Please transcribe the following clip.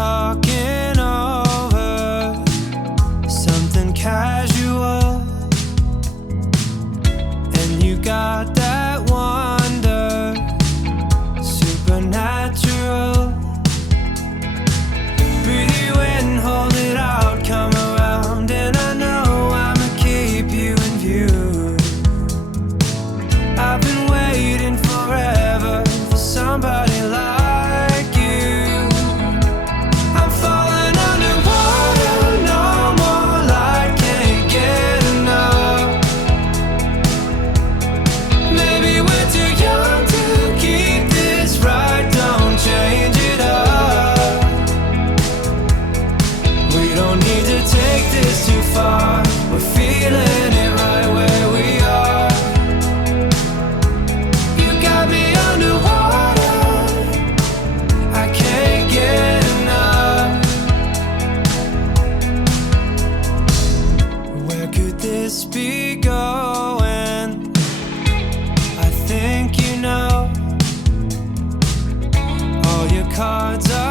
talking over something casual, and you got that wonder, supernatural. Breathe you in, hold it out, come around, and I know I'ma keep you in view. I've been waiting forever for somebody like you. I'm falling underwater, no more light, can't get enough. Maybe we're too young to keep this right, don't change it up. We don't need to take this too far, we're feeling it right where we are. You got me underwater, I can't get enough. Where could this be going? I think you know. All your cards are